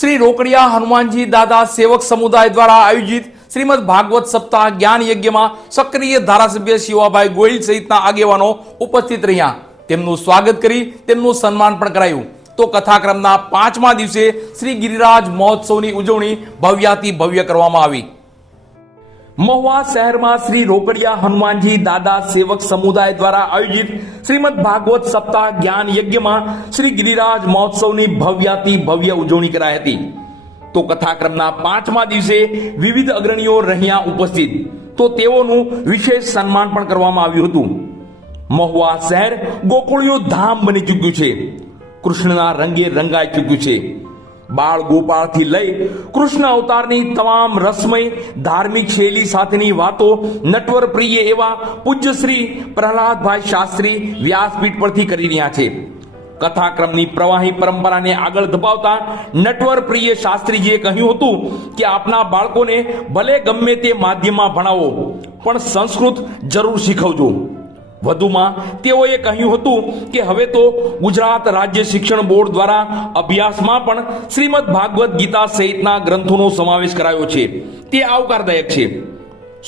શ્રી રોકડિયા હનુમાનજી દાદા સેવક સમુદાય દ્વારા આયોજિત શ્રીમદ ભાગવત સપ્તાહ જ્ઞાન યજ્ઞમાં સક્રિય ધારાસભ્ય શિવાભાઈ ગોયલ સહિતના આગેવાનો ઉપસ્થિત રહ્યા. તેમનું સ્વાગત કરી તેમનું સન્માન પણ કરાયું. તો કથાક્રમના પાંચમા દિવસે શ્રી ગિરિરાજ મહોત્સવની ઉજવણી ભવ્યાતિ ભવ્ય કરવામાં આવી. મહુવા શહેરમાં શ્રી રોકડિયા હનુમાનજી દાદા સેવક સમુદાય દ્વારા આયોજિત શ્રીમદ ભાગવત સપ્તાહ જ્ઞાન યજ્ઞમાં શ્રી ગિરિરાજ મહોત્સવની ભવ્યાતિ ભવ્ય ઉજવણી કરાઈ હતી. તો કથાક્રમના પાંચમા દિવસે વિવિધ અગ્રણીઓ રહ્યા ઉપસ્થિત. તો તેઓનું વિશેષ સન્માન પણ કરવામાં આવ્યું હતું. મહુવા શહેર ગોકુળિયું ધામ બની ચૂક્યું છે. કૃષ્ણના રંગે રંગાઈ ચૂક્યું છે. બાળ ગોપાળથી લઈ કૃષ્ણ અવતારની તમામ રસમય ધાર્મિક શૈલી સાથેની વાતો નટવર પ્રિય એવા પૂજ્ય શ્રી પ્રહલાદભાઈ શાસ્ત્રી વ્યાસપીઠ પરથી કરી રહ્યા છે. કથાક્રમની પ્રવાહી પરંપરાને આગળ ધપાવતા નટવર પ્રિય શાસ્ત્રીજીએ કહ્યું હતું કે આપના બાળકોને ભલે ગમે તે માધ્યમમાં ભણાવો, પણ સંસ્કૃત જરૂર શીખવજો. વધુમાં તેઓએ કહ્યું હતું કે હવે તો ગુજરાત રાજ્ય શિક્ષણ બોર્ડ દ્વારા અભ્યાસમાં પણ શ્રીમદ ભાગવત ગીતા સહિતના ગ્રંથોનો સમાવેશ કરાયો છે. તે આવકારદાયક છે.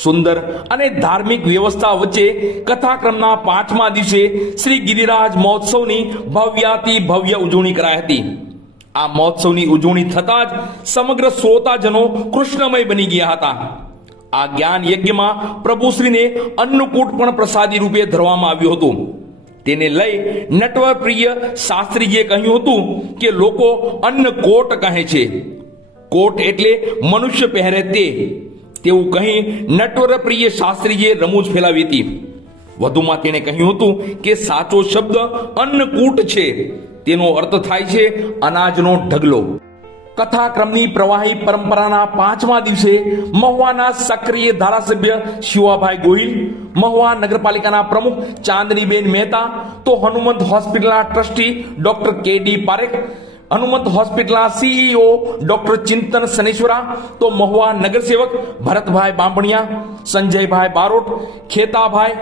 સુંદર અને ધાર્મિક વ્યવસ્થા વચ્ચે કથાક્રમના પાંચમા દિવસે શ્રી ગિરિરાજ મહોત્સવની ભવ્યાતિ ભવ્ય ઉજવણી કરાઈ હતી. આ મહોત્સવની ઉજવણી થતાં જ સમગ્ર શ્રોતાજનો કૃષ્ણમય બની ગયા હતા. આ જ્ઞાન યજ્ઞમાં પ્રભુશ્રીને અન્નકૂટ પણ પ્રસાદી રૂપે ધરવામાં આવ્યું હતું. તેને લઈ નટવર પ્રિય શાસ્ત્રીજીએ કહ્યું હતું કે લોકો અન્નકોટ કહે છે. કોટ એટલે મનુષ્ય પહેરે તે. તેવું કહી નટવર પ્રિય શાસ્ત્રીજીએ રમૂજ ફેલાવી હતી. વધુમાં તેણે કહ્યું હતું કે સાચો શબ્દ અન્નકૂટ છે. તેનો અર્થ થાય છે અનાજનો ઢગલો. કથાક્રમની પ્રવાહી પરંપરાના પાંચમા દિવસે મહુવાના સક્રિય ધારાસભ્ય શિવાભાઈ ગોહિલ, મહુવા નગરપાલિકાના પ્રમુખ ચાંદનીબેન મહેતા, તો હનુમંત હોસ્પિટલના trustee doctor K D Parekh, Hanumant હોસ્પિટલના સીઈઓ ડોક્ટર ચિંતન સનેશ્વરા તો મહુવા નગરસેવક ભરતભાઈ બાંભણિયા, સંજયભાઈ બારોટ, ખેતાભાઈ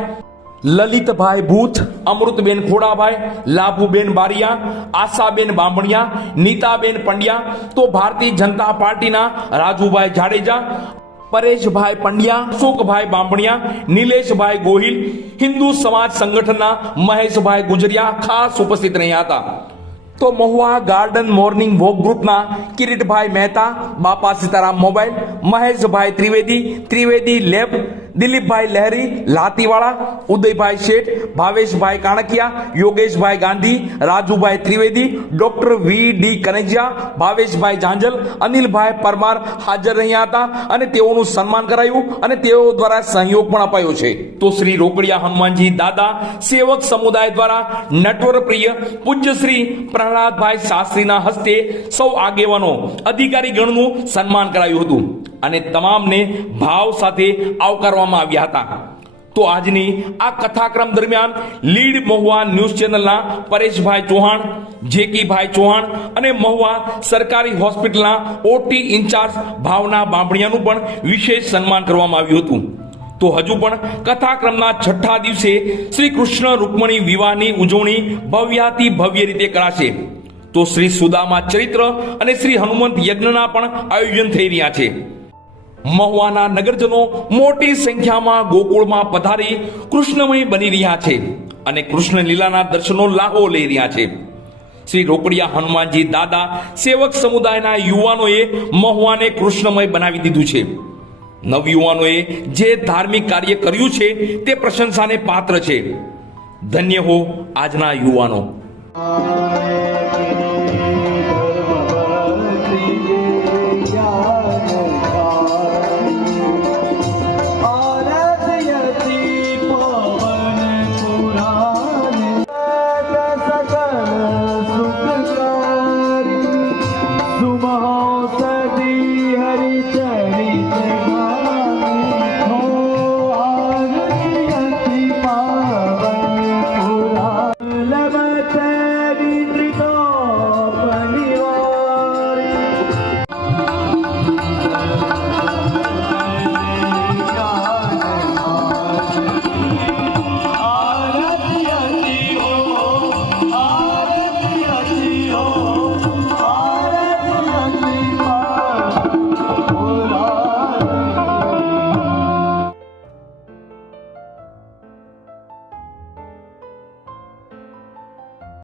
લલિતભાઈ ભૂત, અમૃતબેન ખોડાભાઈ, લાભુબેન બારિયા, આશાબેન બામણિયા, નીતાબેન પંડ્યા, તો ભારતીય જનતા પાર્ટીના રાજુભાઈ જાડેજા, પરેશભાઈ પંડ્યા, અશોકભાઈ બામણિયા, નિલેશભાઈ ગોહિલ, હિન્દુ સમાજ સંગઠનના મહેશભાઈ ગુજરિયા ખાસ ઉપસ્થિત રહ્યા હતા. તો મહુવા ગાર્ડન મોર્નિંગ વોક ગ્રુપના Kiritbhai Mehta, Bapa Sitaram mobile, Maheshbhai Trivedi Trivedi lab Dilipbhai Laheri, Latiwala, Udaybhai Sheth, Bhaveshbhai Kankiya, Yogeshbhai Gandhi, Rajubhai Trivedi, doctor V D Kanejiya, Bhaveshbhai Zanzal, Anilbhai Parmar હાજર રહ્યા હતા અને તેઓનું સન્માન કરાયું અને તેઓ દ્વારા સહયોગ પણ અપાયો છે. તો શ્રી રોકડિયા હનુમાનજી દાદા, સેવક સમુદાય દ્વારા નટવર પ્રિય પૂજ્ય શ્રી પ્રહલાદભાઈ શાસ્ત્રીના હસ્તે સૌ આગેવાનો અધિકારી ગણનું સન્માન કરાયું હતું. અને તમામને ભાવ સાથે આવકારવામાં આવ્યા હતા. તો આજની આ કથાક્રમ દરમિયાન લીડ મહુવા ન્યૂઝ ચેનલના પરેશભાઈ ચૌહાણ જેકીભાઈ ચૌહાણ અને મહુવા સરકારી હોસ્પિટલના ઓટી ઇન્ચાર્જ ભાવના બાંભણિયાનું પણ વિશેષ સન્માન કરવામાં આવ્યું હતું. તો હજુ પણ કથાક્રમના છઠ્ઠા દિવસે શ્રી કૃષ્ણ રૂકમણી વિવાહની ઉજવણી ભવ્યાતિ ભવ્ય રીતે કરાશે. તો શ્રી સુદામા ચરિત્ર અને શ્રી હનુમંત યજ્ઞના પણ આયોજન થઈ રહ્યા છે. મહુવાના નગરજનો મોટી સંખ્યામાં ગોકુળમાં પધારી કૃષ્ણમય બની રહ્યા છે અને કૃષ્ણ લીલાના દર્શનો લાહો લઈ રહ્યા છે. શ્રી રોકડિયા હનુમાનજી દાદા સેવક સમુદાયના યુવાનોએ મહુવાને કૃષ્ણમય બનાવી દીધું છે. નવયુવાનોએ જે ધાર્મિક કાર્ય કર્યું છે તે પ્રશંસાને પાત્ર છે. ધન્ય હો આજના યુવાનો.